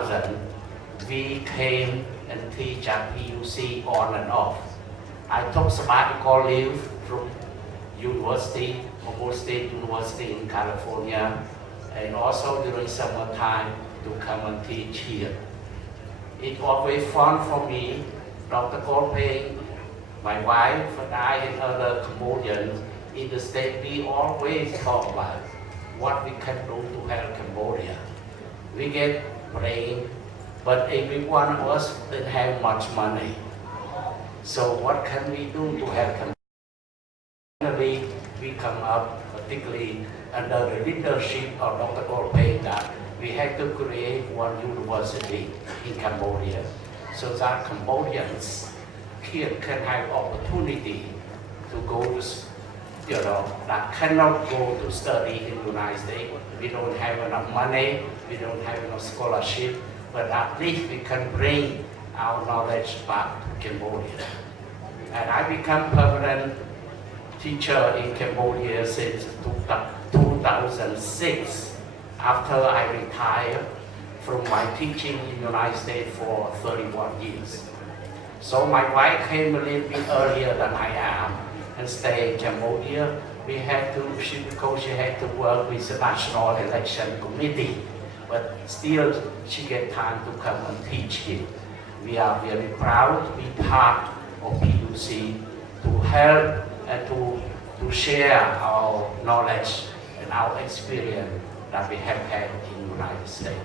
2000, we came and teach at PUC on and off. I took sabbatical leave from university, Humboldt State University in California, and also during summertime to come and teach here. It's always fun for me. Dr. Goldping, my wife, and I, and other Cambodians in the state, we always talk about what we can do to help Cambodia. We get brain, but every one of us didn't have much money. So what can we do to help Cambodia? Finally, we come up, particularly under the leadership of Dr. Goldping, that we had to create one university in Cambodia so that Cambodians can have opportunity to go to, that cannot go to study in the United States. We don't have enough money, we don't have enough scholarship, but at least we can bring our knowledge back to Cambodia. And I become permanent teacher in Cambodia since 2006, after I retired from my teaching in the United States for 31 years. So my wife came a little bit earlier than I am and stayed in Cambodia. Because she had to work with the National Election Committee, but still she get time to come and teach here. We are very proud to be part of PUC to help and to share our knowledge and our experience that we have had in the United States.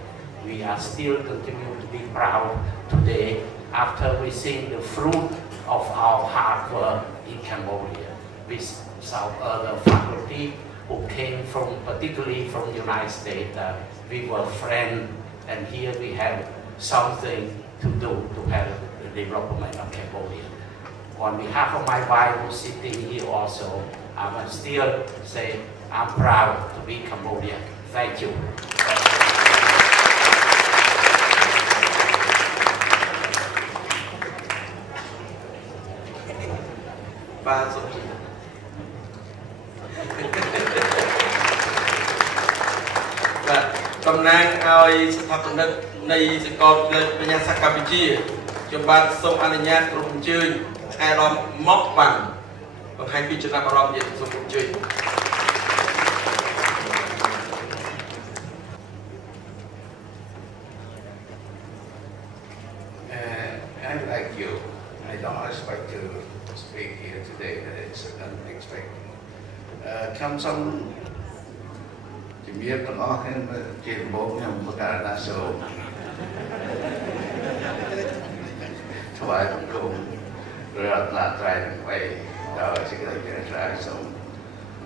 We are still continue to be proud today after we see the fruit of our hard work in Cambodia with some other faculty who came from, particularly from the United States. We were friends, and here we have something to do to help the development of Cambodia. On behalf of my wife who's sitting here also, I must still say I'm proud to be Cambodian. Thank you.តំណាងឲ្យស្ថាបនិកនៃសាកលវិទ្យាល័យបញ្ញាសាស្ត្រកម្ពុជាខ្ញុំបានសូមអនុញ្ញាតគ្រប់អញ្ជើញអារម្មណ៍មកបានបង្ហាញពីចំណាប់អារម្មណ៍យើងសូមអញ្ជើញ I'm like you. I don't expect to speak here today. It's unexpected. Come some ជំរាបទាំងអស់គ្នាជាដំបូងខ្ញុំប្រកាសថាសូមថ្វាយបង្គំព្រះរតនត្រ័យទាំងបីដោយសេចក្តីជ្រះថ្លាសូម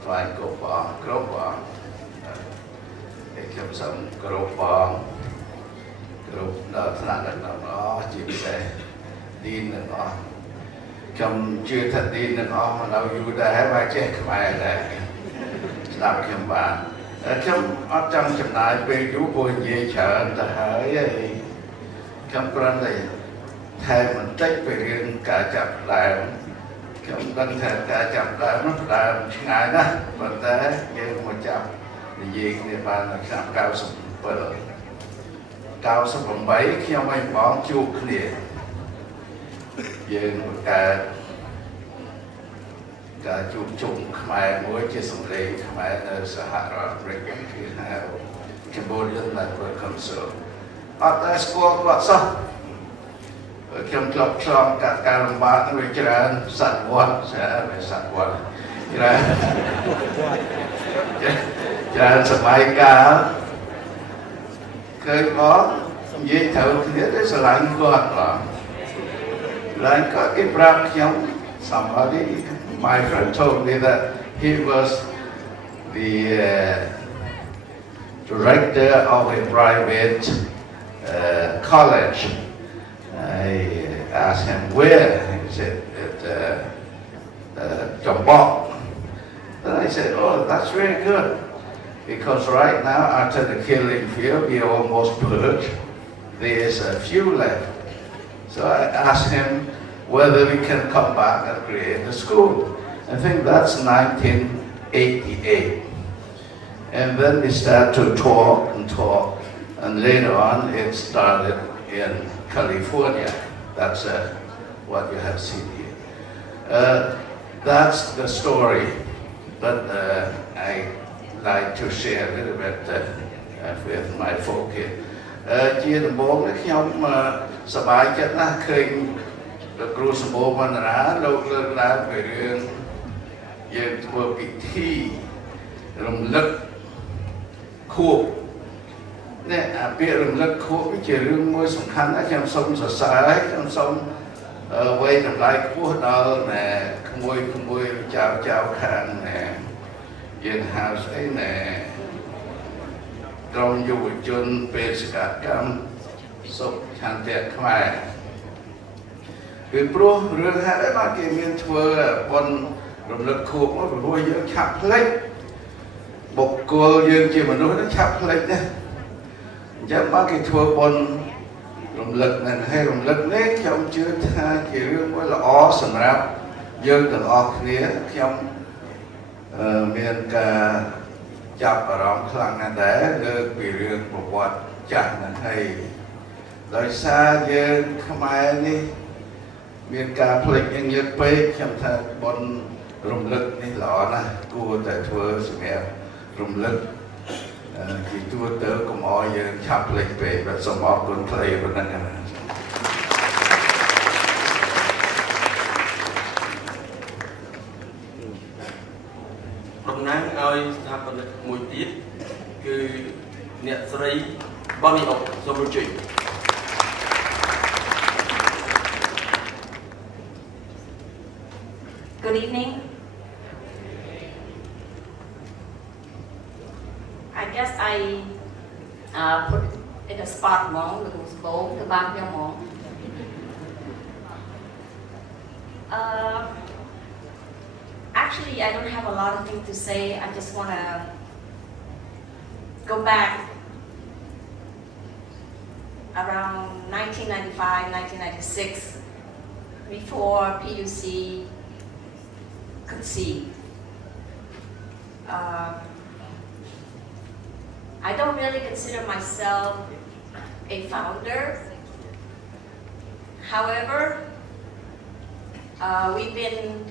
ថ្វាយបង្គំព្រះអង្គគ្រប់ព្រះអង្គហើយខ្ញុំសូមគោរពព្រះអង្គគ្រប់ដល់ថ្នាក់ដឹកនាំទាំងអស់ជាពិសេសឌីនទាំងអស់ខ្ញុំជឿថាឌីនទាំងអស់មកដល់យូរដែរហើយចេះខ្មែរដែរស្ដាប់ខ្ញុំបានខ្ញុំអត់ចង់ចំណាយពេលយូរព្រោះនិយាយច្រើនទៅហើយខ្ញុំគ្រាន់តែថែមបន្តិចពីរឿងការចាប់ផ្ដើមខ្ញុំដឹងថាការចាប់ផ្ដើមនោះផ្ដើមឆ្ងាយណាស់ប៉ុន្តែយើងមកចាប់និយាយគ្នាបាននៅឆ្នាំ97 98ខ្ញុំឯងបងជួបគ្នាយើងបង្កើតការជួបជុំខ្មែរមួយជាសម្លេងខ្មែរនៅសហរដ្ឋអាមេរិកគឺហៅ Cambodian Network Council អត់តែស្គាល់គាត់សោះខ្ញុំធ្លាប់ឆ្លងកាត់ការលំបាកមួយច្រើនសតវត្សច្រើនសម័យកាលឃើញបងនិយាយត្រូវគ្នាទៅស្រឡាញ់គាត់បងឡើងគាត់គេប្រាប់ខ្ញុំ somebody my friend told me that he was the director of a private college. I asked him where. He said at Jombok. Then I said, oh, that's very good. Because right now, after the killing field, we almost purged. There's a few left. So I asked him whether we can come back and create a school. I think that's 1988. And then we start to talk and talk. And later on, it started in California. That's what you have seen here. That's the story, but I like to share a little bit with my folk here. ជាដំបូងនេះខ្ញុំសប្បាយចិត្តណាស់ឃើញលោកគ្រូសម្បូរវណ្ណរាលោកលើកឡើងពីរឿងយើងធ្វើពិធីរំលឹកខួបនេះអាពាក្យរំលឹកខួបជារឿងមួយសំខាន់ណាស់ខ្ញុំសូមសរសើរហើយខ្ញុំសូមវ័យតម្លៃខ្ពស់ដល់ក្មួយចៅខាងយើងហៅស្អីក្រុមយុវជនបេសកកម្មសុខន្ទៈខ្មែរគឺព្រោះរឿងហេតុអីបានគេមានធ្វើបុណ្យរំលឹកខួបមកព្រោះយើងឆាប់ភ្លេចបុគ្គលយើងជាមនុស្សឆាប់ភ្លេចណាអញ្ចឹងបានគេធ្វើបុណ្យរំលឹកនឹងឲ្យរំលឹកនេះខ្ញុំជឿថាជារឿងមួយល្អសម្រាប់យើងទាំងអស់គ្នាខ្ញុំមានការចាប់អារម្មណ៍ខ្លាំងណាស់ដែរលើកពីរឿងប្រវត្តិចាស់ហ្នឹងហើយដោយសារយើងខ្មែរនេះមានការភ្លេចញឹកពេកខ្ញុំថាបុណ្យរំលឹកនេះល្អណាស់គួរតែធ្វើសម្រាប់រំលឹកពីទួទៅកុំឲ្យយើងឆាប់ភ្លេចពេកបាទសូមអរគុណខ្លីប៉ុណ្ណឹងណាតំណាងឲ្យស្ថាបនិកមួយទៀតគឺអ្នកស្រីបងនេះអុកសូមរំជើញ Good evening. I guess I put in a spot wrong with this bowl, the back of your Actually, I don't have a lot of things to say. I just want to go back around 1995, 1996, before PUC could see. I don't really consider myself a founder. However, we've been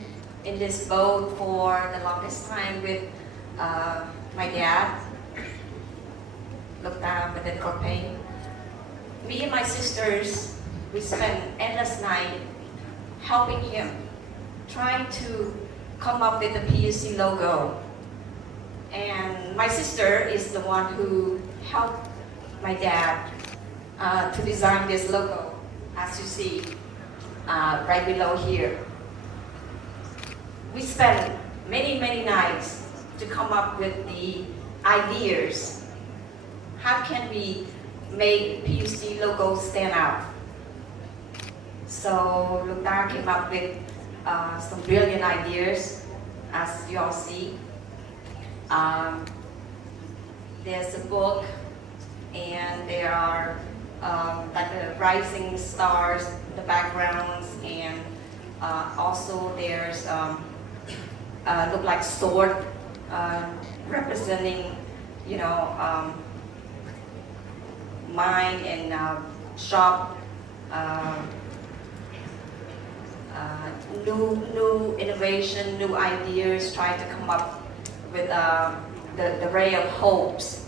in this boat for the longest time with my dad, Dr. Corpain. Me and my sisters, we spent endless night helping him, trying to come up with the PUC logo. And my sister is the one who helped my dad to design this logo, as you see right below here. We spent many nights to come up with the ideas. How can we make PUC logo stand out? So Lutar came up with some brilliant ideas, as you all see. There's a book, and there are like the rising stars, the backgrounds, and also there's look like sword representing, mine and shop. New innovation, new ideas, try to come up with the ray of hopes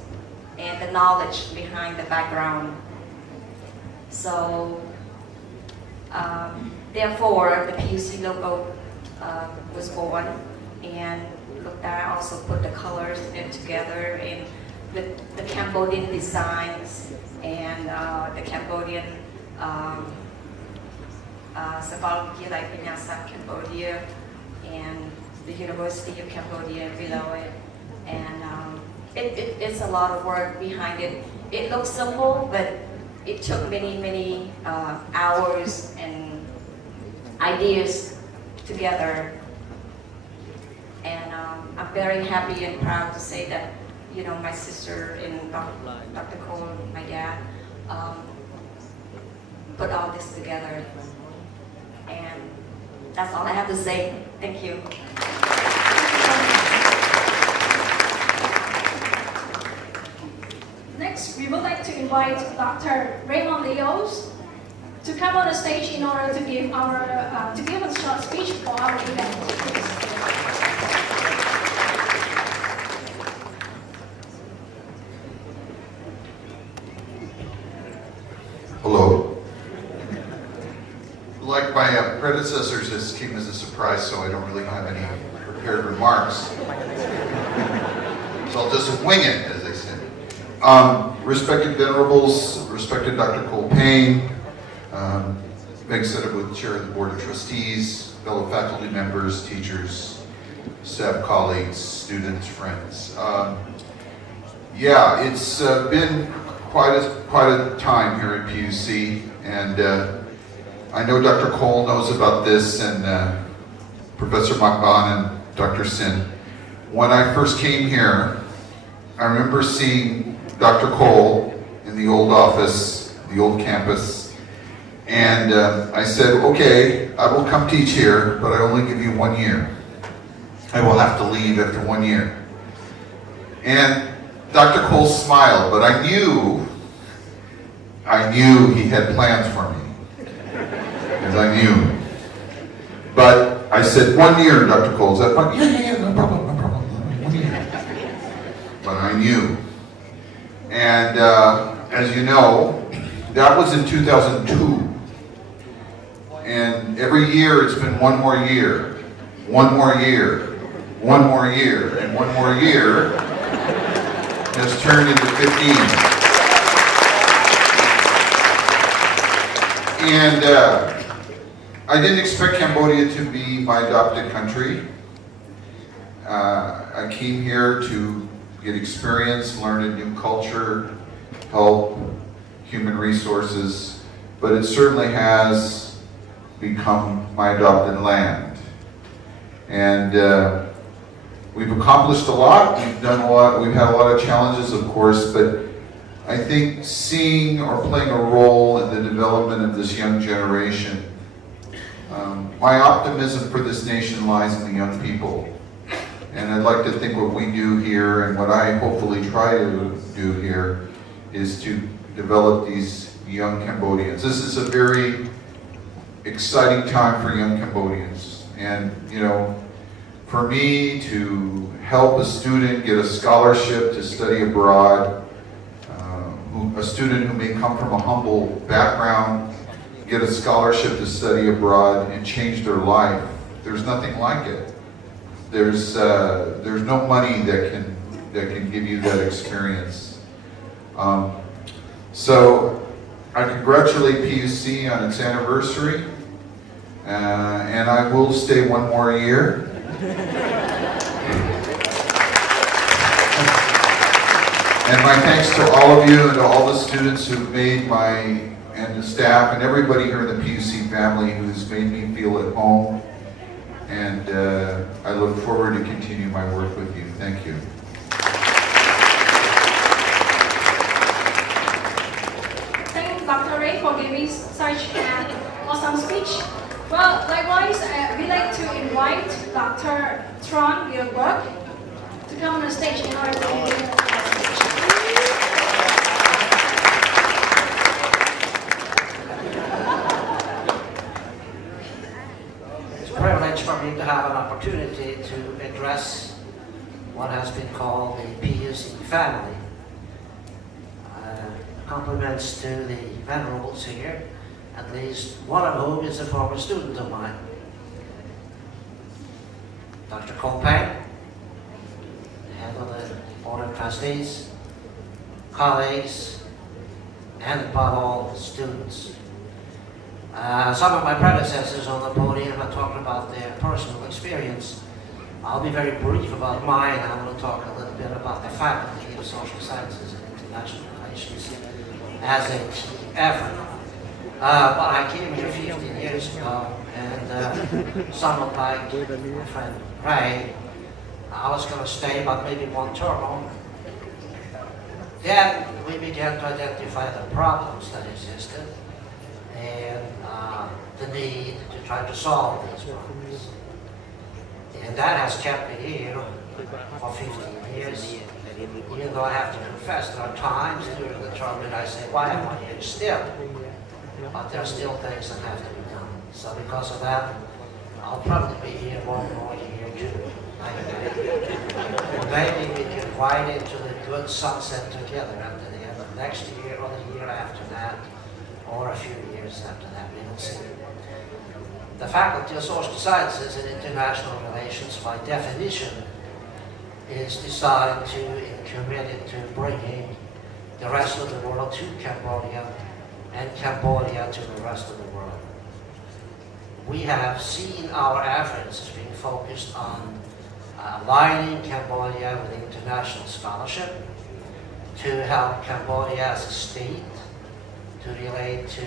and the knowledge behind the background. So, therefore, the PUC logo was born, and Lutar also put the colors in it together and with the Cambodian designs and the Cambodian Savalkilai Vinyasa Cambodia and the University of Cambodia below it. And it's a lot of work behind it. It looks simple, but it took many hours and ideas together. And I'm very happy and proud to say that, my sister and Dr. Cole, my dad, put all this together. And that's all I have to say. Thank you. Next, we would like to to invite Dr. Raymond Leos to come on the stage in order to give a short speech for our event. Please. Hello. Like my predecessors, this came as a surprise, so I don't really have any prepared remarks. So I'll just wing it, as they say. Respected venerables, respected Dr. Cole Payne, Meg Sedgwick, Chair of the Board of Trustees, fellow faculty members, teachers, staff colleagues, students, friends. Yeah, it's been quite a time here at PUC, and I know Dr. Cole knows about this, and Professor Makban and Dr. Sin. When I first came here, I remember seeing Dr. Cole in the old office, the old campus, and I said, okay, I will come teach here, but I only give you 1 year. I will have to leave after 1 year. And Dr. Cole smiled, but I knew he had plans for me, because I knew. But I said, 1 year, Dr. Cole, is that fine? Yeah, no problem, 1 year. But I knew. And as you know, that was in 2002. And every year it's been 1 more year, 1 more year, 1 more year, and 1 more year has turned into 15. And I didn't expect Cambodia to be my adopted country. I came here to get experience, learn a new culture, help human resources, but it certainly has become my adopted land. And we've accomplished a lot, we've done a lot, we've had a lot of challenges, of course, but I think seeing or playing a role in the development of this young generation, my optimism for this nation lies in the young people. And I'd like to think what we do here and what I hopefully try to do here is to develop these young Cambodians. This is a very exciting time for young Cambodians. And, you know, for me to help a student get a scholarship to study abroad, a student who may come from a humble background, get a scholarship to study abroad and change their life, there's nothing like it. There's no money that can give you that experience. So I congratulate PUC on its anniversary, and I will stay 1 more year. And my thanks to all of you and to all the students who've made and the staff and everybody here in the PUC family who's made me feel at home. And I look forward to continue my work with you. Thank you. Thank you, Dr. Ray, for giving such an awesome speech. Well, likewise, we'd like to invite Dr. Tron Gilbert to come on the stage in order to give a speech. For me to have an opportunity to address what has been called the PUC family. Compliments to the venerables here, at least one of whom is a former student of mine. Dr. Cole Payne, head of the Board of Trustees, colleagues, and above all, students. Some of my predecessors on the podium have talked about their personal experience. I'll be very brief about mine. I want to talk a little bit about the Faculty of Social Sciences and International Relations as a team effort. But I came here 15 years ago, and somewhat like my friend Ray, I was going to stay about maybe 1 term longer. Then we began to identify the problems that existed and the need to try to solve these problems. And that has kept me here for 15 years. Even though I have to confess, there are times during the term when I say, why am I here still? But there are still things that have to be done. So because of that, I'll probably be here one more year too. Maybe we can ride into the good sunset together at the end of next year or the year after that, or a few years after that, we will see. The Faculty of Social Sciences and International Relations, by definition, is designed to and committed to bringing the rest of the world to Cambodia and Cambodia to the rest of the world. We have seen our efforts as being focused on aligning Cambodia with international scholarship, to help Cambodia as a state to relate to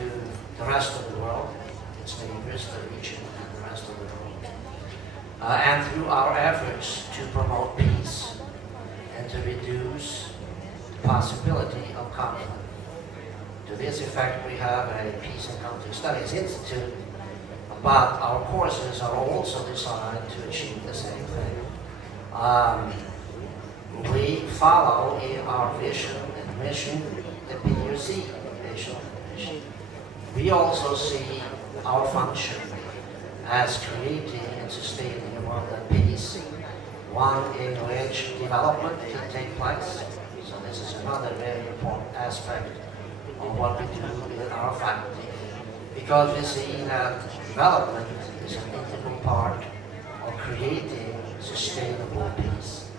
the rest of the world, its neighbors, the region, and the rest of the world. And through our efforts to promote peace and to reduce the possibility of conflict. To this effect, we have a Peace and Conflict Studies Institute, but our courses are also designed to achieve the same thing. We follow in our vision and mission the PUC vision and mission. We also see our function as creating and sustaining a world of peace, one in which development can take place. So this is another very important aspect of what we do in our faculty, because we see that development is an integral part of creating sustainable peace.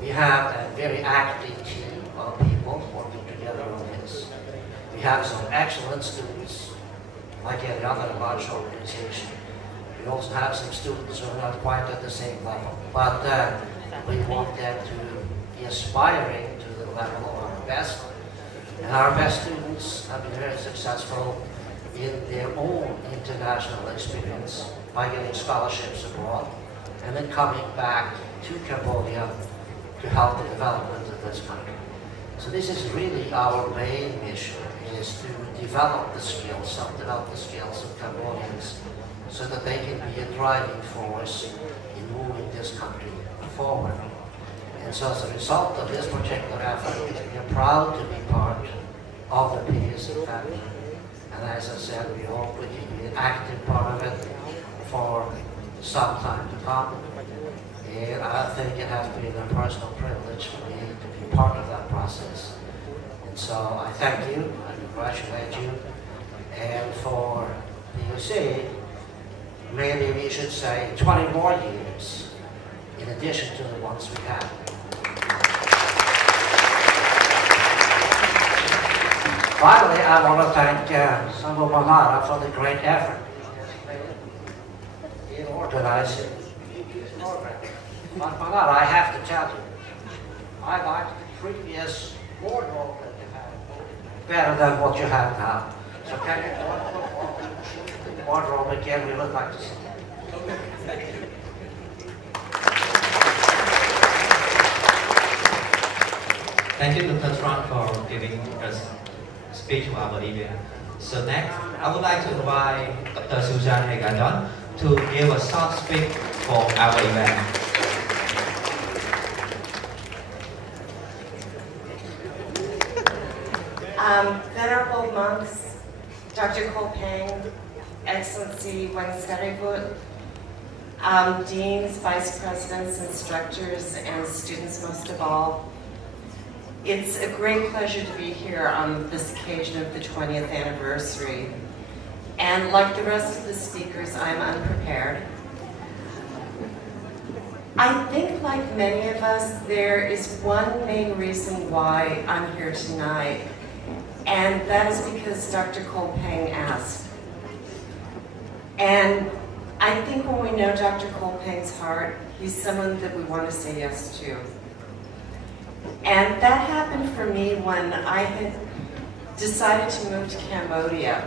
We have a very active team of people working together on this. We have some excellent students, like every other large organization. We also have some students who are not quite at the same level, but we want them to be aspiring to the level of our best. And our best students have been very successful in their own international experience by getting scholarships abroad and then coming back to Cambodia to help the development of this country. So this is really our main mission, is to develop the skills of Cambodians so that they can be a driving force in moving this country forward. And so as a result of this particular effort, we are proud to be part of the PUC family. And as I said, we hope we can be an active part of it for some time to come. And I think it has been a personal privilege for me to be part of that process. And so I thank you, I congratulate you. And for PUC, maybe we should say 20 more years in addition to the ones we have. Finally, I want to thank Sambo Manara for the great effort in organizing this program. But Manara, I have to tell you, I like the previous wardrobe that you had better than what you have now. So can you put the wardrobe again? We would like to see it. Thank you, Dr. Tron, for giving us a speech for our event. So next, I would like to invite Dr. Susan Hegadon to give a short speech for our event. Venerable monks, Dr. Kolpang, Excellency Wangsterivut, deans, vice presidents, instructors, and students most of all, it's a great pleasure to be here on this occasion of the 20th anniversary. And like the rest of the speakers, I'm unprepared. I think, like many of us, there is one main reason why I'm here tonight, and that is because Dr. Kolpang asked. And I think when we know Dr. Kolpang's heart, he's someone that we want to say yes to. And that happened for me when I had decided to move to Cambodia.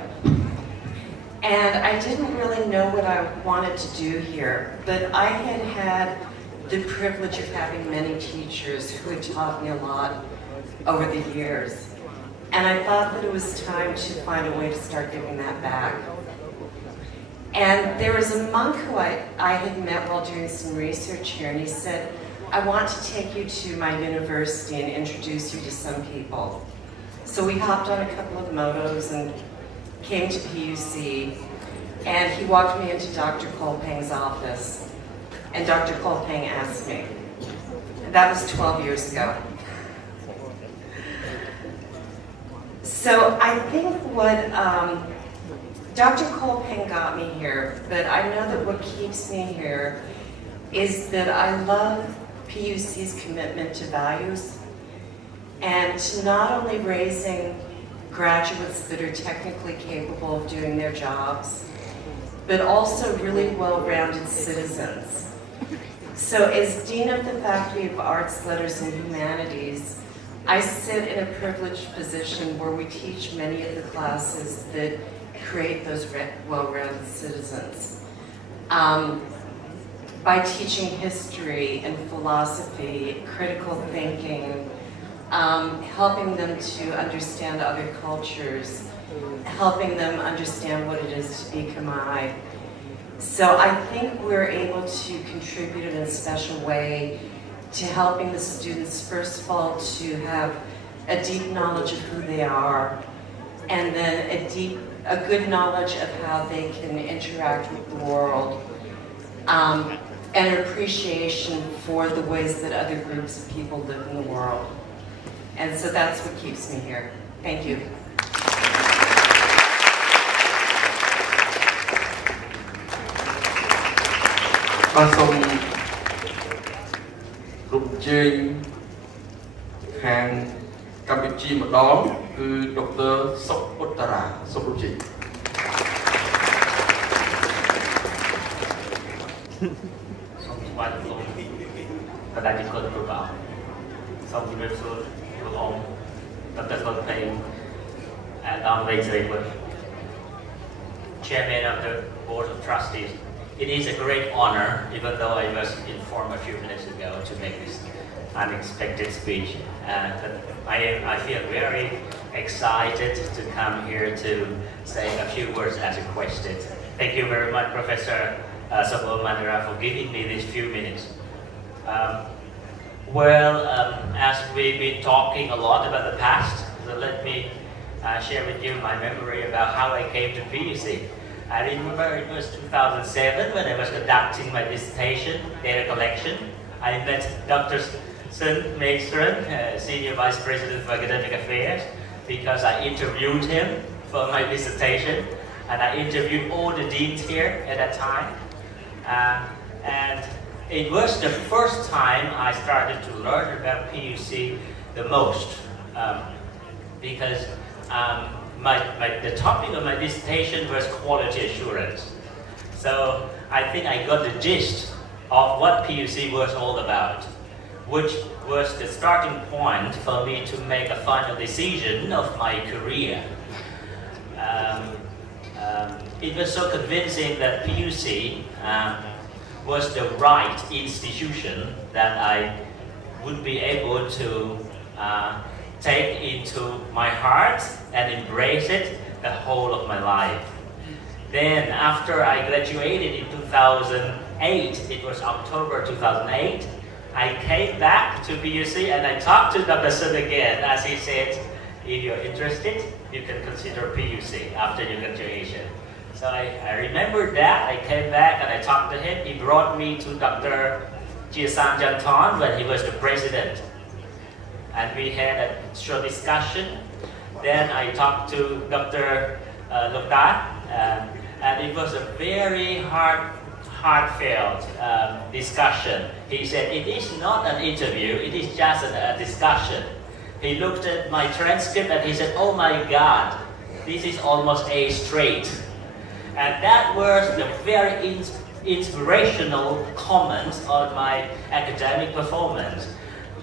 And I didn't really know what I wanted to do here, but I had had the privilege of having many teachers who had taught me a lot over the years. And I thought that it was time to find a way to start giving that back. And there was a monk who I had met while doing some research here, and he said, I want to take you to my university and introduce you to some people. So we hopped on a couple of motos and came to PUC, and he walked me into Dr. Kolpeng's office, and Dr. Kolpeng asked me. And that was 12 years ago. So I think what Dr. Kolpeng got me here, but I know that what keeps me here is that I love PUC's commitment to values and to not only raising graduates that are technically capable of doing their jobs, but also really well-rounded citizens. So as Dean of the Faculty of Arts, Letters, and Humanities, I sit in a privileged position where we teach many of the classes that create those well-rounded citizens. By teaching history and philosophy, critical thinking, helping them to understand other cultures, helping them understand what it is to be Khmer. So I think we're able to contribute in a special way to helping the students, first of all, to have a deep knowledge of who they are, and then a good knowledge of how they can interact with the world, and an appreciation for the ways that other groups of people live in the world. And so that's what keeps me here. Thank you. បាទសូមរូបជើញខាងកម្ពុជាម្ដងគឺដុកទ័រសុកឧត្តរាសូមរូបជើញ សូមស្វាគមន៍បដិជនគ្រប់អង្គសូមជម្រាបសួរលោកអ៊ំដុកទ័រសុកពេញអាដាមវេជ្ជរិទ្ធ Chairman of the Board of Trustees. It is a great honor, even though I was informed a few minutes ago, to make this unexpected speech. But I feel very excited to come here to say a few words as requested. Thank you very much, Professor Sabul Mandara, for giving me these few minutes. As we've been talking a lot about the past, so let me share with you my memory about how I came to PUC. I remember it was 2007 when I was conducting my dissertation, data collection. I met Dr. Sun Maestron, Senior Vice President for Academic Affairs, because I interviewed him for my dissertation, and I interviewed all the deans here at that time. And it was the first time I started to learn about PUC the most, because the topic of my dissertation was quality assurance. So I think I got the gist of what PUC was all about, which was the starting point for me to make a final decision of my career. It was so convincing that PUC was the right institution that I would be able to take into my heart and embrace it the whole of my life. Then after I graduated in 2008, it was October 2008, I came back to PUC and I talked to Dr. Sun again, as he said, if you're interested, you can consider PUC after your graduation. So I remembered that, I came back and I talked to him. He brought me to Dr. Chiasan Janton when he was the president. And we had a short discussion. Then I talked to Dr. Lokta, and it was a very heartfelt discussion. He said, it is not an interview, it is just a discussion. He looked at my transcript and he said, oh my God, this is almost A straight. And that was the very inspirational comment on my academic performance.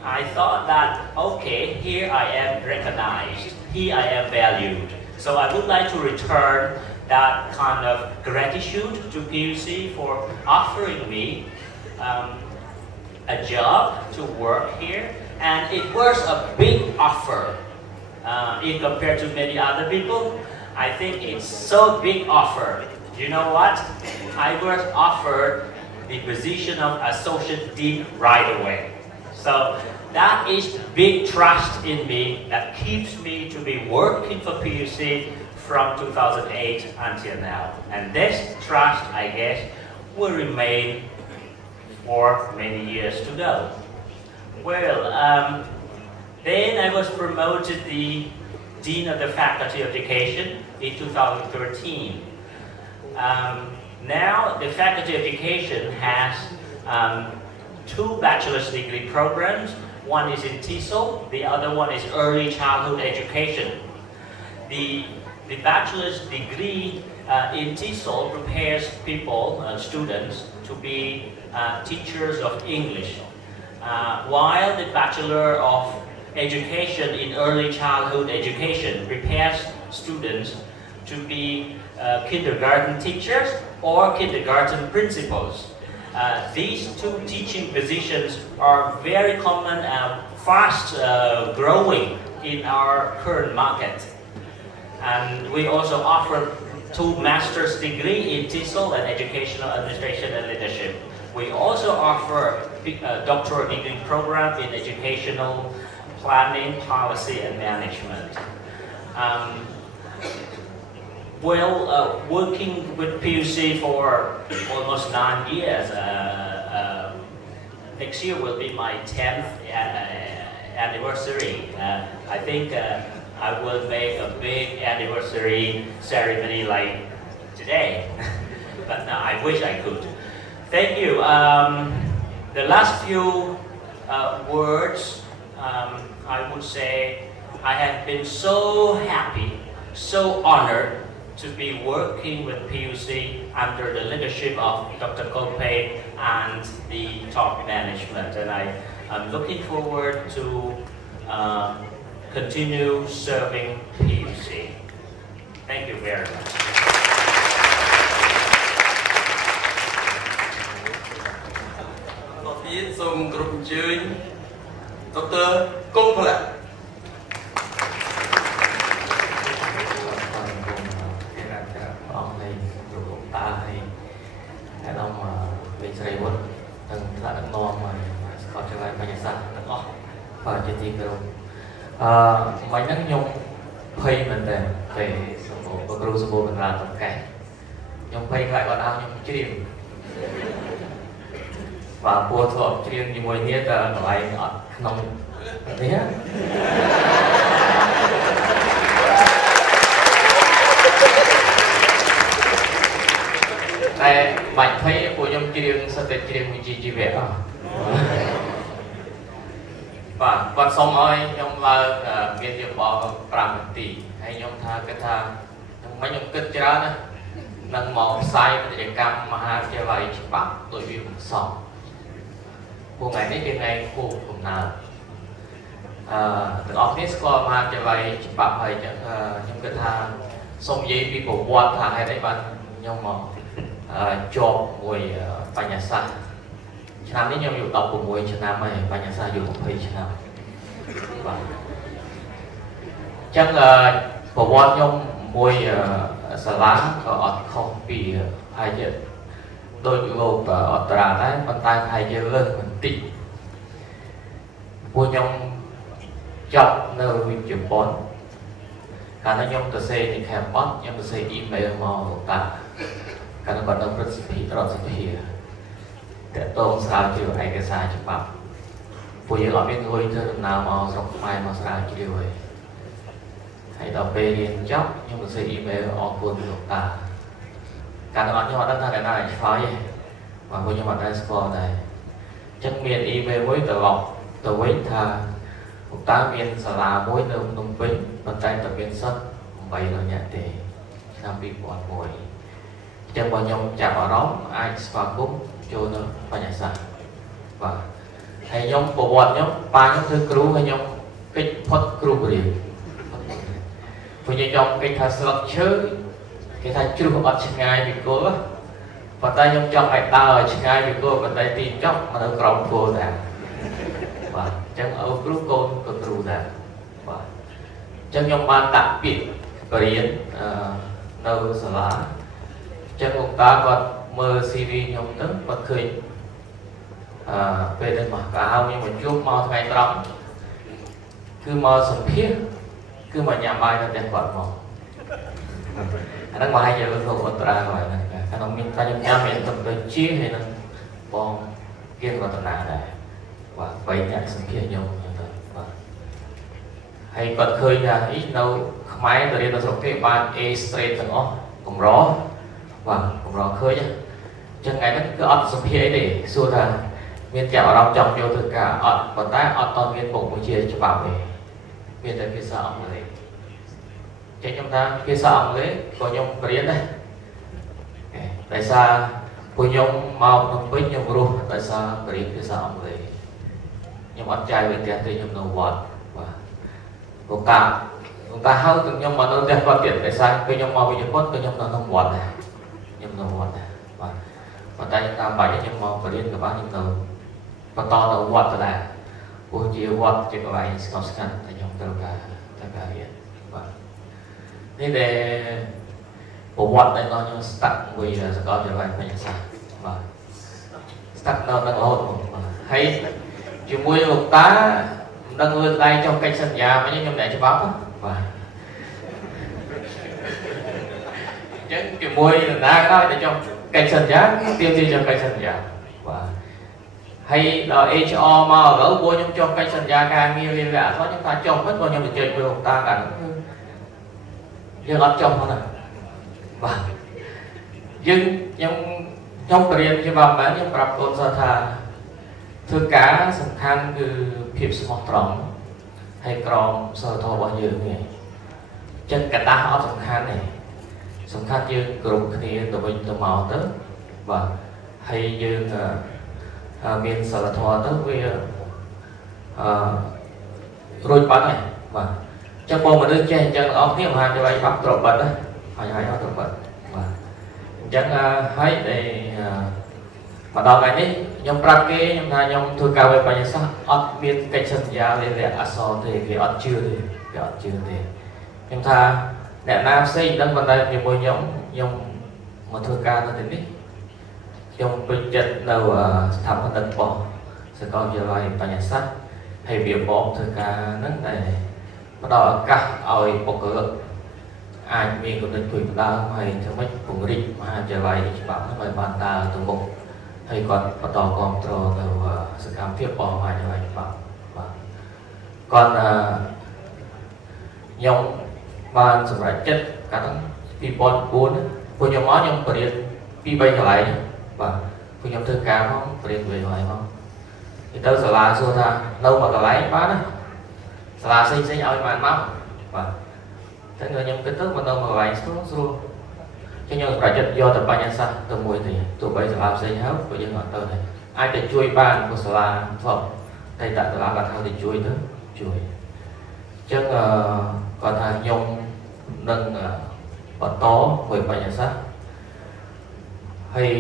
I thought that, okay, here I am recognized, here I am valued. So I would like to return that kind of gratitude to PUC for offering me a job to work here. And it was a big offer in compared to many other people. I think it's so big offer. You know what? I was offered the position of Associate Dean right away. So that is big trust in me that keeps me to be working for PUC from 2008 until now. And this trust, I guess, will remain for many years to go. Well, then I was promoted the Dean of the Faculty of Education in 2013. Now the Faculty of Education has 2 bachelor's degree programs. One is in TESOL, the other one is Early Childhood Education. The bachelor's degree in TESOL prepares people, students, to be teachers of English, while the Bachelor of Education in Early Childhood Education prepares students to be kindergarten teachers or kindergarten principals. These 2 teaching positions are very common and fast growing in our current market. And we also offer 2 master's degree in TESOL and Educational Administration and Leadership. We also offer a doctoral degree program in Educational Planning, Policy and Management. Working with PUC for almost 9 years, next year will be my 10th anniversary. I think I will make a big anniversary ceremony like today, but I wish I could. Thank you. The last few words, I would say I have been so happy, so honored to be working with PUC under the leadership of Dr. Kolpe and the top management, and I'm looking forward to continue serving PUC. Thank you very much. Dr. Kolpe. មិនហ្នឹងខ្ញុំភ័យមែនតើពេលគ្រូសម្បូរបណ្ដាតកែខ្ញុំភ័យខ្លាចគាត់ឲ្យខ្ញុំជ្រៀងបាទពោះធ្លាប់ជ្រៀងជាមួយគ្នាតែកន្លែងអត់ក្នុងនេះតែបាច់ភ័យពួកខ្ញុំជ្រៀងសិតតែជ្រៀងវិជ្ជាជីវៈបាទគាត់សុំឲ្យខ្ញុំឡើងមានយោបល់5នាទីហើយខ្ញុំថាគាត់ថាខ្ញុំគិតច្រើនណានឹងមកផ្សាយវិទ្យាកម្មមហាវិទ្យាល័យច្បាប់ដោយវាមិនសមពួកថ្ងៃនេះជាថ្ងៃខួបកំណើតទាំងអស់គ្នាស្គាល់មហាវិទ្យាល័យច្បាប់ហើយខ្ញុំគិតថាសូមនិយាយពីប្រវត្តិថាហេតុអីបានខ្ញុំមកជាប់មួយបញ្ញាសាស្ត្រឆ្នាំនេះខ្ញុំอยู่16ឆ្នាំហើយបញ្ញាសាស្ត្រอยู่20ឆ្នាំបាទអញ្ចឹងប្រវត្តិខ្ញុំមួយសាលាក៏អត់ខុសពីហើយជាដូចលោកអត្រាដែរប៉ុន្តែហើយជាលើសបន្តិចពួកខ្ញុំចប់នៅជប៉ុនកាលនោះខ្ញុំទៅសេនៅខេមបតខ្ញុំទៅសេអ៊ីមែលមកលោកតាកាលនោះគាត់នៅព្រឹទ្ធសភារដ្ឋសភាតើតងស្រាវជ្រាវឯកសារច្បាប់ពួកយើងអត់មានលុយធ្វើដំណើរមកស្រុកខ្មែរមកស្រាវជ្រាវទេហើយដល់ពេលរៀនចប់ខ្ញុំទៅសេអ៊ីមែលអរគុណលោកតាកាលនោះខ្ញុំអត់ដឹងថាណាឆ្លើយទេបាទពួកខ្ញុំអត់ដែរស្គាល់ដែរអញ្ចឹងមានអ៊ីមែលមួយត្រឡប់ទៅវិញថាលោកតាមានសាលាមួយនៅភ្នំពេញប៉ុន្តែតែមានសិស្ស800នាក់ទេឆ្នាំ2001ចឹងបើខ្ញុំចាប់អារម្មណ៍អាចស្វាគមន៍ចូលនៅបញ្ញាសាស្ត្របាទហើយខ្ញុំប្រវត្តិខ្ញុំប៉ាខ្ញុំធ្វើគ្រូហើយខ្ញុំកិច្ចផុតគ្រូបរិញ្ញាពួកខ្ញុំកិច្ចថាស្លឹកឈើគេថាជ្រុះអត់ឆ្ងាយពីគល់ប៉ុន្តែខ្ញុំចង់ឲ្យដើរឲ្យឆ្ងាយពីគល់ប៉ុន្តែទីចប់មកនៅក្រោមគល់ដែរបាទអញ្ចឹងឪគ្រូកូនក៏គ្រូដែរបាទអញ្ចឹងខ្ញុំបានតាក់ពាក្យបរិញ្ញានៅសាលាអញ្ចឹងលោកតាគាត់មើល CV ខ្ញុំទៅគាត់ឃើញ ពេលដែលមកក៏ហៅខ្ញុំមកជួបមកថ្ងៃត្រង់គឺមកសម្ភាសគឺមកញ៉ាំបាយនៅផ្ទះគាត់មកអាហ្នឹងមកឲ្យយើងលោកអត្រាហើយហ្នឹងខ្ញុំមានតែខ្ញុំញ៉ាំមានទំទៅជាហើយនឹងបងគៀនរតនាដែរបាទ3អ្នកសម្ភាសខ្ញុំទៅបាទហើយគាត់ឃើញថាអីនៅខ្មែរទៅរៀននៅស្រុកគេបាន A straight ទាំងអស់កម្របាទកម្រឃើញចឹងថ្ងៃហ្នឹងគឺអត់សម្ភាសអីទេសួរថាមានចាប់អារម្មណ៍ចង់យកធ្វើការអត់ប៉ុន្តែអត់តមានពុកវិជាច្បាប់ទេមានតែភាសាអង់គ្លេសចឹងខ្ញុំថាភាសាអង់គ្លេសក៏ខ្ញុំរៀនដែរដោយសារពួកខ្ញុំមកភ្នំពេញខ្ញុំរស់ដោយសាររៀនភាសាអង់គ្លេសខ្ញុំអត់ចាយទៅផ្ទះទេខ្ញុំនៅវត្តបាទលោកតាហៅទៅខ្ញុំមកនៅផ្ទះគាត់ទៀតដោយសារពេលខ្ញុំមកពីជប៉ុនក៏ខ្ញុំនៅក្នុងវត្តដែរខ្ញុំនៅវត្តដែរបាទប៉ុន្តែតាមបាច់ខ្ញុំមករៀនក៏បានខ្ញុំនៅបន្តទៅវត្តដែរព្រោះជាវត្តជាកន្លែងស្ងប់ស្ងាត់តែខ្ញុំត្រូវការរៀនបាទនេះដែលប្រវត្តិដែលខ្ញុំស្តាក់មួយសកលវិទ្យាល័យបញ្ញាសាស្ត្របាទស្តាក់នៅនឹងរហូតបាទហើយជាមួយលោកតានឹងលើកដៃចុះកិច្ចសន្យាមិញខ្ញុំអ្នកច្បាប់បាទអញ្ចឹងជាមួយនរណាក៏តែចុះកិច្ចសន្យាទាមទារចុះកិច្ចសន្យាបាទហើយដល់ HR មកឥឡូវពួកខ្ញុំចុះកិច្ចសន្យាការងាររៀនវគ្គអក្សរខ្ញុំថាចុះមិនក៏ខ្ញុំទៅជែកvớiលោកតាកាលយើងអត់ចុះហ្នឹងបាទយើងខ្ញុំបរៀនច្បាប់មែនខ្ញុំប្រាប់កូនសិស្សថាធ្វើការសំខាន់គឺភាពស្មោះត្រង់ហើយក្រមសីលធម៌របស់យើងនេះចិត្តកតាស់អត់សំខាន់ទេសំខាន់យើងគ្រប់គ្នាទៅវិញទៅមកទៅបាទហើយយើងមានសីលធម៌ទៅវារួចបាត់ហើយបាទចឹងបងមនុស្សចេះអញ្ចឹងអស់គ្នាមហាវិទ្យាល័យបាត់ត្របាត់ហើយអត់ត្របាត់បាទអញ្ចឹងហើយដែលមកដល់ថ្ងៃនេះខ្ញុំប្រាប់គេខ្ញុំថាខ្ញុំធ្វើការវិបញ្ញាសាស្ត្រអត់មានកិច្ចសន្យាលេខអក្សរទេគេអត់ជឿទេខ្ញុំថាអ្នកណាផ្សេងដឹងប៉ុន្តែជាមួយខ្ញុំមកធ្វើការនៅទីនេះខ្ញុំពេញចិត្តនៅស្ថាបនិករបស់សាកលវិទ្យាល័យបញ្ញាសាស្ត្រហើយវាបងធ្វើការហ្នឹងតែផ្ដល់ឱកាសឲ្យបុគ្គលិកអាចមានគំនិតជួយផ្ដើមហើយធ្វើម៉េចពង្រីកមហាវិទ្យាល័យច្បាប់ហ្នឹងឲ្យបានដើរទៅមុខហើយគាត់បន្តគ្រប់គ្រងនៅសកម្មភាពរបស់មហាវិទ្យាល័យច្បាប់បាទគាត់ខ្ញុំបានសម្រេចចិត្តកាលហ្នឹង2004ពួកខ្ញុំមកខ្ញុំបរៀន2-3កន្លែងបាទពួកខ្ញុំធ្វើការមកបរៀន2-3កន្លែងមកទៅសាលាសួរថានៅមួយកន្លែងបានណាសាលាផ្សេងឲ្យបានមកបាទតែខ្ញុំគិតទៅមកនៅមួយកន្លែងស្រួលខ្ញុំសម្រេចចិត្តយកតែបញ្ញាសាស្ត្រទៅមួយទេទោះបីសាលាផ្សេងហើយពួកយើងអត់ទៅដែរអាចទៅជួយបានពួកសាលាធ្លាប់តែតាសាលាគាត់ហៅទៅជួយទៅជួយអញ្ចឹងគាត់ថាខ្ញុំនឹងបន្តមួយបញ្ញាសាស្ត្រហើយ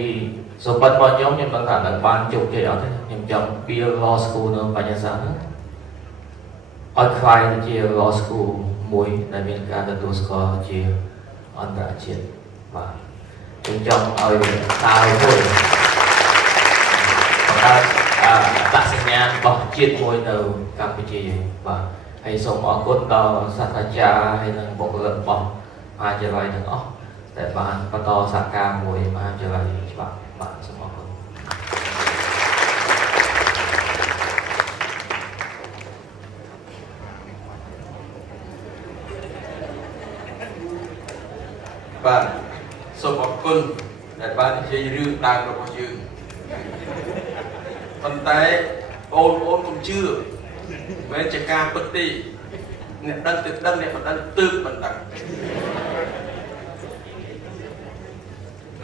សម្បត្តិរបស់ខ្ញុំដឹងថានឹងបានជោគជ័យអត់ទេខ្ញុំចង់ build law school នៅបញ្ញាសាស្ត្រហ្នឹងឲ្យខ្លាយទៅជា law school មួយដែលមានការទទួលស្គាល់ជាអន្តរជាតិបាទខ្ញុំចង់ឲ្យវាដើរទៅបង្កើតអត្តសញ្ញាណរបស់ជាតិមួយនៅកម្ពុជាបាទហើយសូមអរគុណដល់សាស្ត្រាចារ្យហើយនិងបុគ្គលិករបស់មហាវិទ្យាល័យទាំងអស់ដែលបានបន្តសហការមួយមហាវិទ្យាល័យច្បាប់បាទសូមអរគុណបាទសូមអរគុណដែលបាននិយាយរឿងដើមរបស់យើងប៉ុន្តែបងប្អូនកុំជឿមិនមែនជាការពិតទេអ្នកដឹងទៅដឹងអ្នកមិនដឹងទើបមិនដឹង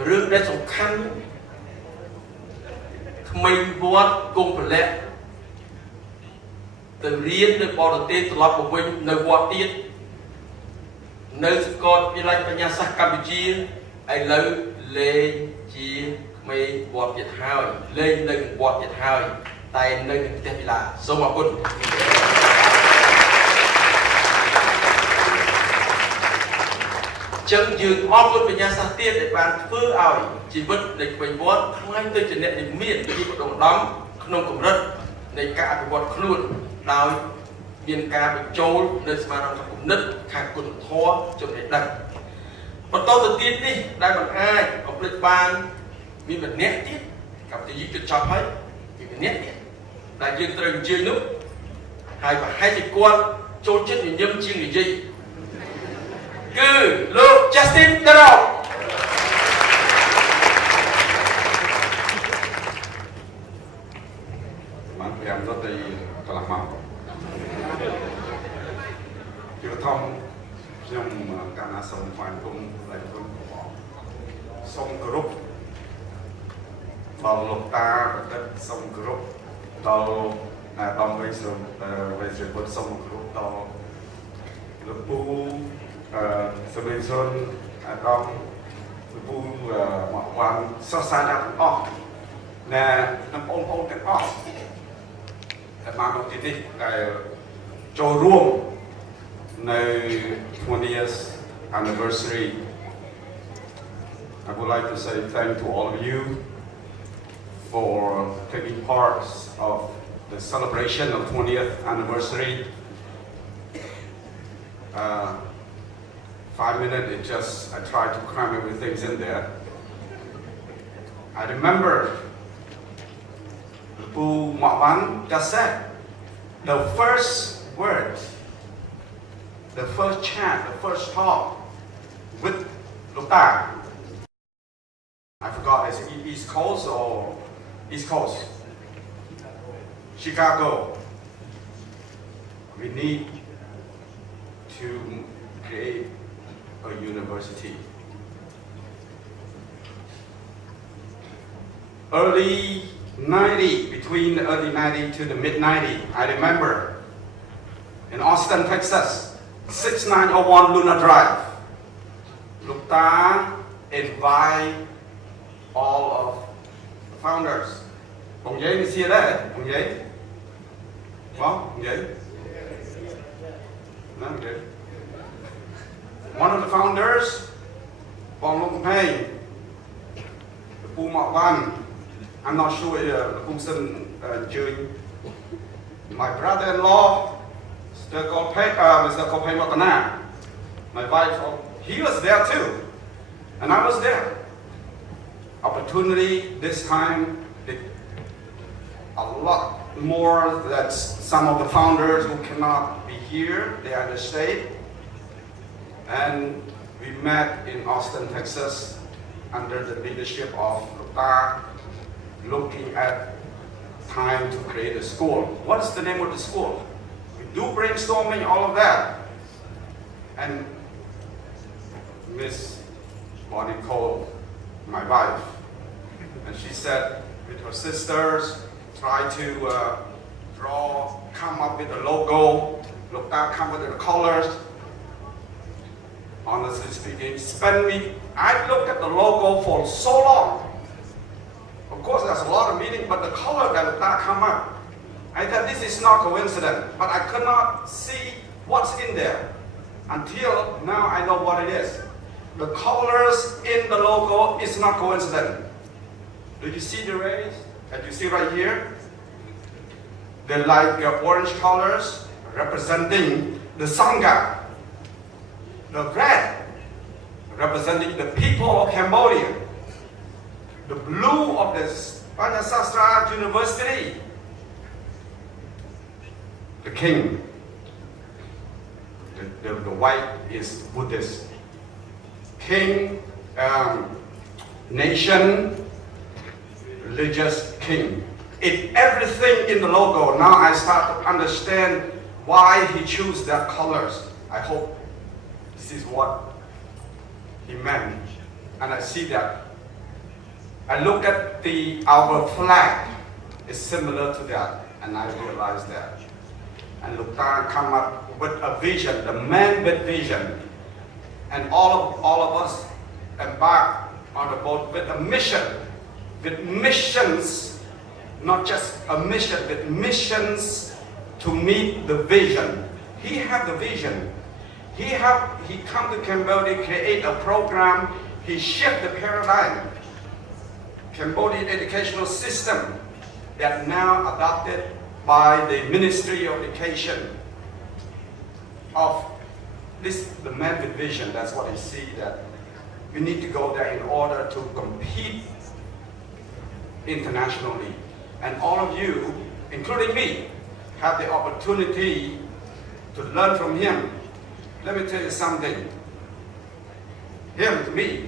រឿងដែលសំខាន់ក្មេងវត្តគង់ប្រលាក់ទៅរៀននៅបរទេសត្រឡប់មកវិញនៅវត្តទៀតនៅសាកលវិទ្យាល័យបញ្ញាសាស្ត្រកម្ពុជាឥឡូវលេងជាក្មេងវត្តទៀតហើយលេងនៅវត្តទៀតហើយតែនៅក្នុងផ្ទះវិឡាសូមអរគុណចឹងយើងអរគុណបញ្ញាសាស្ត្រទៀតដែលបានធ្វើឲ្យជីវិតនៃក្មេងវត្តខ្លាយទៅជាអ្នកដែលមានពីឧត្តមឧត្តម ក្នុងកម្រិតនៃការអភិវឌ្ឍខ្លួនដោយមានការបញ្ចូលនៅស្មារតីគំនិតខាងគុណធម៌ចំណេះដឹងបន្តទៅទៀតនេះដែលមិនអាចបំភ្លេចបានមានម្នាក់ទៀតកម្មវិធីជិតចប់ហើយមានម្នាក់ទៀតដែលយើងត្រូវអញ្ជើញនោះហើយប្រហែលជាគាត់ចូលចិត្តញញឹមជាងនិយាយគឺលោក Justin Darrowបាន5រត់ទៅកន្លះម៉ោងជាបឋមខ្ញុំកាលណាសូមថ្វាយគុំដៃគុំសូមគោរពដល់លោកតាប្រតិបត្តិសូមគោរពដល់អាដាមវៃសូមវៃជាពុទ្ធសូមគោរពដល់លោកពូសម្លេងសុនអាដាមលោកពូមកវ៉ាន់សិស្សសាស្ត្រទាំងអស់ណែបងប្អូនទាំងអស់តែមកនៅទីនេះដែលចូលរួមនៅ 20th anniversary. I would like to say thank to all of you for taking part of the celebration of 20th anniversary. 5 minutes, I tried to cram everything in there. I remember Pu Mawan just said the first word, the first chant, the first talk with Lukta. I forgot, is it East Coast or East Coast? Chicago. We need to create a university. Early 90, between the early 90 to the mid 90, I remember in Austin, Texas, 6901 Luna Drive. Lukta invite all of the founders. Bông giấy mình chia đấy, bông giấy. Bông giấy. No, okay. One of the founders, Bong Long Pei, the Pu Mok Wan. I'm not sure the Pungson Jun. My brother-in-law, Mr. Kopei Watana. My wife, he was there too, and I was there. Opportunity this time, a lot more that some of the founders who cannot be here, they are in the state. And we met in Austin, Texas, under the leadership of Lukta, looking at time to create a school. What is the name of the school? We do brainstorming, all of that. And Miss Bonnie Cole, my wife, and she said with her sisters, try to come up with a logo, Lukta come with the colors. Honestly speaking, I looked at the logo for so long. Of course, there's a lot of meaning, but the color that come up, I thought this is not coincidence, but I could not see what's in there until now I know what it is. The colors in the logo is not coincidence. Do you see the rays that you see right here? They're like orange colors representing the Sangha. The red representing the people of Cambodia. The blue of the Panasastra University. The king. The white is Buddhist. King, nation, religious king. Everything in the logo. Now I start to understand why he chose that colors. I hope this is what he meant. And I see that. I look at our flag is similar to that, and I realize that. And Lukta come up with a vision, the man with vision, and all of us embark on the boat with a mission, with missions, not just a mission, with missions to meet the vision. He had the vision. He come to Cambodia, create a program. He shift the paradigm. Cambodian educational system that now adopted by the Ministry of Education of this, the man with vision. That's what I see, that we need to go there in order to compete internationally. And all of you, including me, have the opportunity to learn from him. Let me tell you something. Him, to me,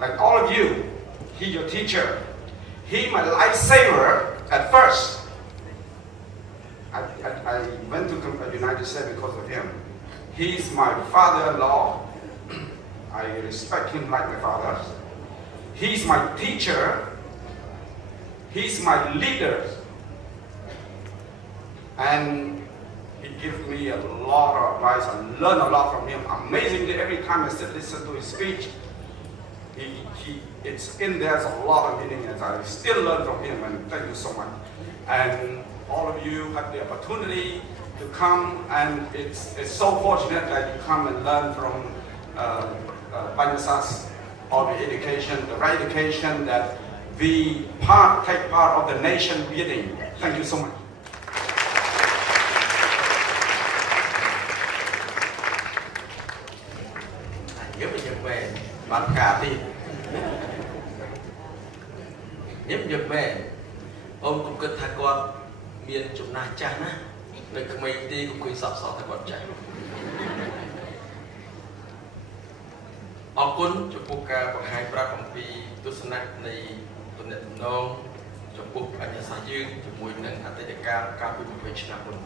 like all of you, he your teacher. He my lifesaver at first. I went to the United States because of him. He's my father-in-law. I respect him like my father. He's my teacher. He's my leader. And he gives me a lot of advice. I learn a lot from him. Amazingly, every time I sit listen to his speech, it's in there's a lot of meaning, and I still learn from him, and thank you so much. And all of you have the opportunity to come, and it's so fortunate that you come and learn from Banyasas, all the education, the right education that we take part of the nation building. Thank you so much. Nhấp về ông cũng cần thay con miền chụp na cha na để không mấy đi cũng quỳ sập sọ thay con chạy ông quân chụp bút ca bằng hai pra bằng pi tu sanh này tuần này nong chụp bút anh nhà sáng dương chụp mùi nâng hạt tây ca ca bị một vệt na quân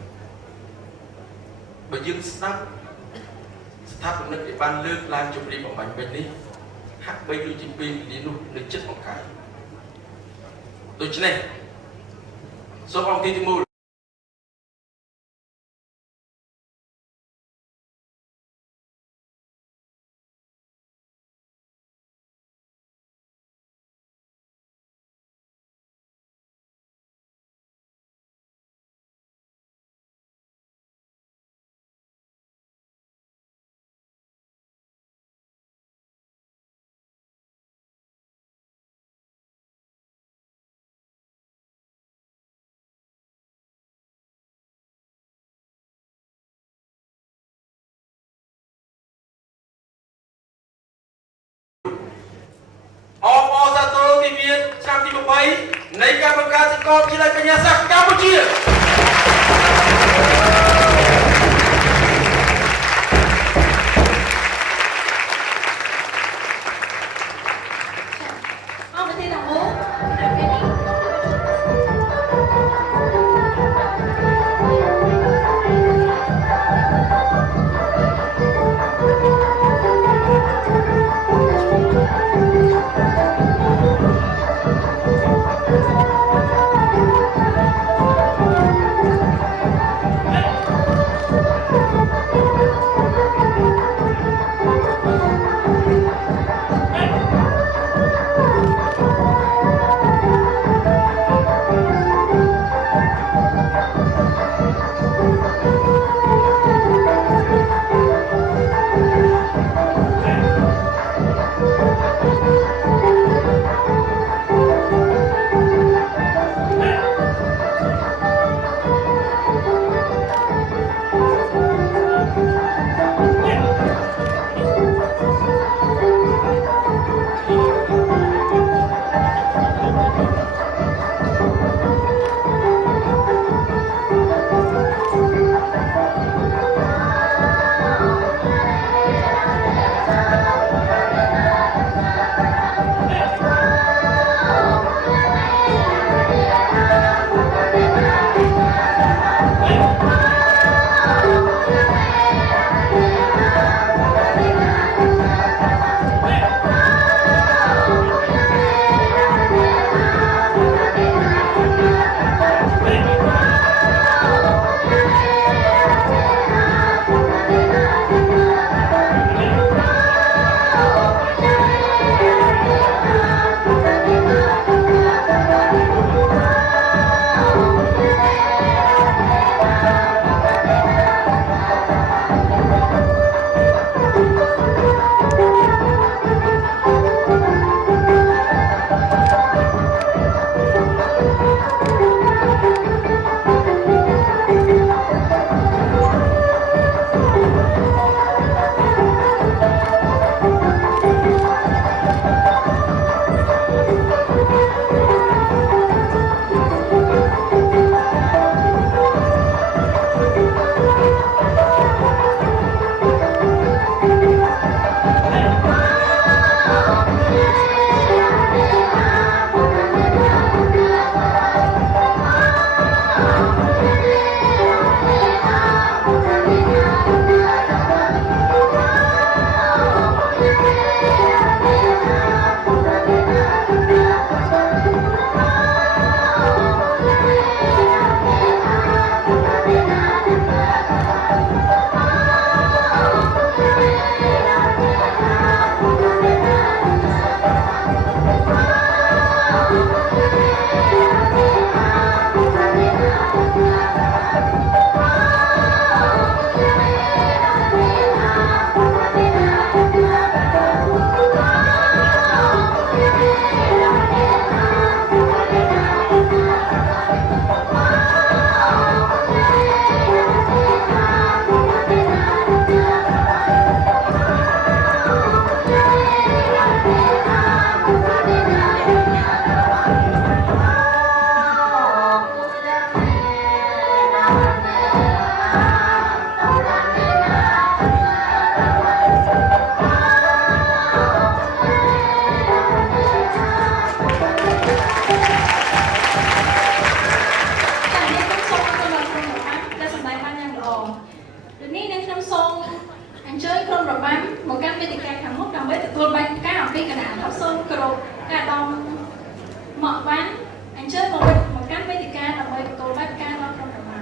bởi dương start start nước để ban lương làm chụp đi bằng bánh bên đi hát bay đi chim pin đi luôn để chết một cái tôi chỉ này số ông tin mù Sang Timur Bayi, naikkan berkat sekolah Cilai Penyiasat Kampuchia. Ông đã thi đồng hú, làm cái gì? Thank you. ទទួលបានការអំពីគណៈអត់សូមគោរពការដំមកបានអញ្ជើញមកកាន់វេទិកាដើម្បីទទួលបានការដល់ក្រុមប្រមាណ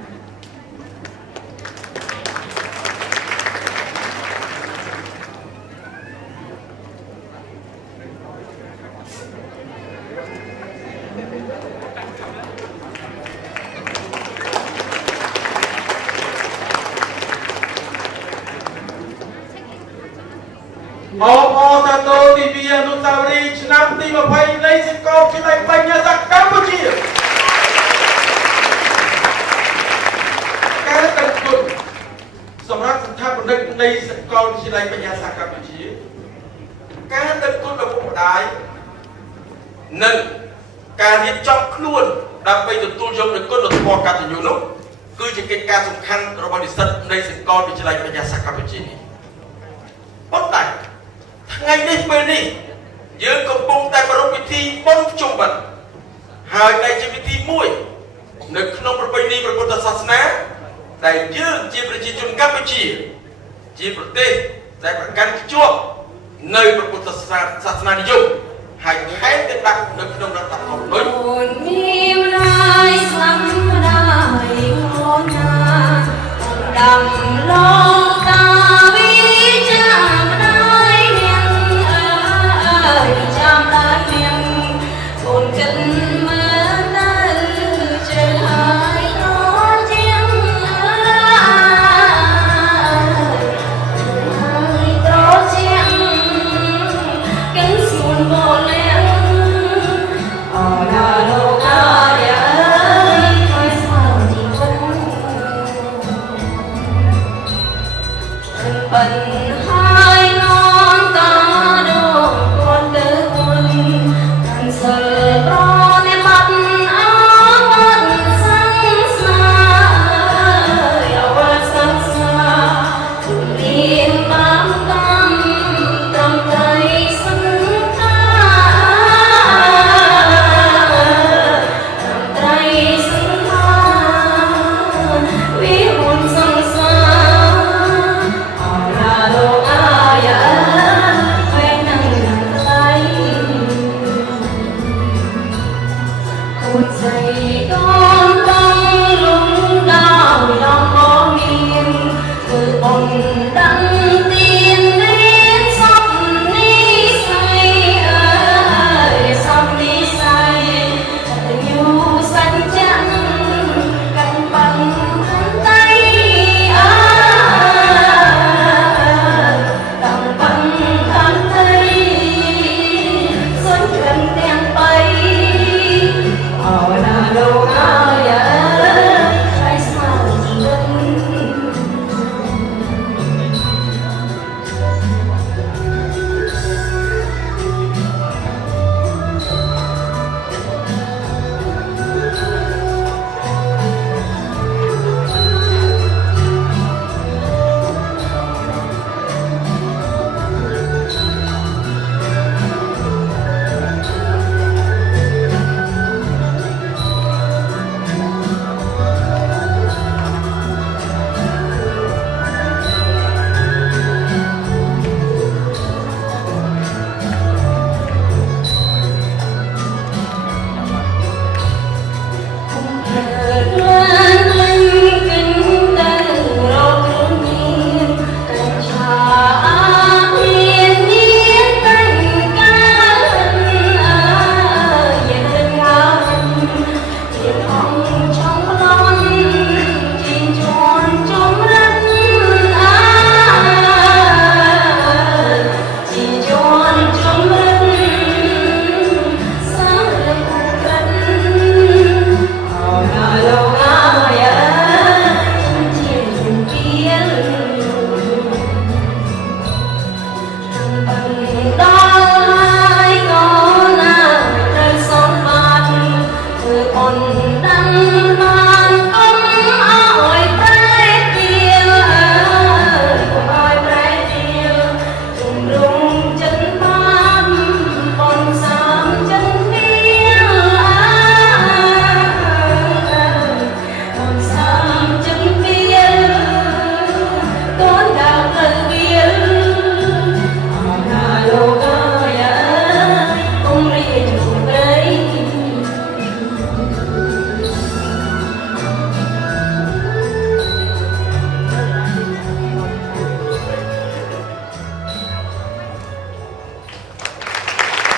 បងប្អូនសាទរទិវាអនុស្សាវរីយ៍ឆ្នាំទី20នៃសាកលវិទ្យាល័យបញ្ញាសាស្ត្រកម្ពុជាការដឹកជញ្ជូនសម្រាប់ស្ថាបនិកនៃសាកលវិទ្យាល័យបញ្ញាសាស្ត្រកម្ពុជាការដឹកជញ្ជូនឪពុកម្ដាយនិងការរៀបចំខ្លួនដើម្បីទទួលយកនូវគុណធម៌កតញ្ញូនោះគឺជាកិច្ចការសំខាន់របស់និស្សិតនៃសាកលវិទ្យាល័យបញ្ញាសាស្ត្រកម្ពុជានេះប៉ុន្តែថ្ងៃនេះពេលនេះយើងកំពុងតែប្រារព្ធពិធីបុណ្យភ្ជុំបិណ្ឌហើយដែលជាពិធីមួយនៅក្នុងប្រពៃណីព្រះពុទ្ធសាសនាដែលយើងជាប្រជាជនកម្ពុជាជាប្រទេសដែលប្រកាន់ខ្ជាប់នៅព្រះពុទ្ធសាសនានិយមហើយថែមទាំងដាក់នៅក្នុងរដ្ឋធម្មនុញ្ញ អ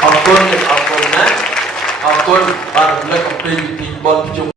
អរគុណណាអរគុណបាទរំលឹកអំពីពិធីបុណ្យ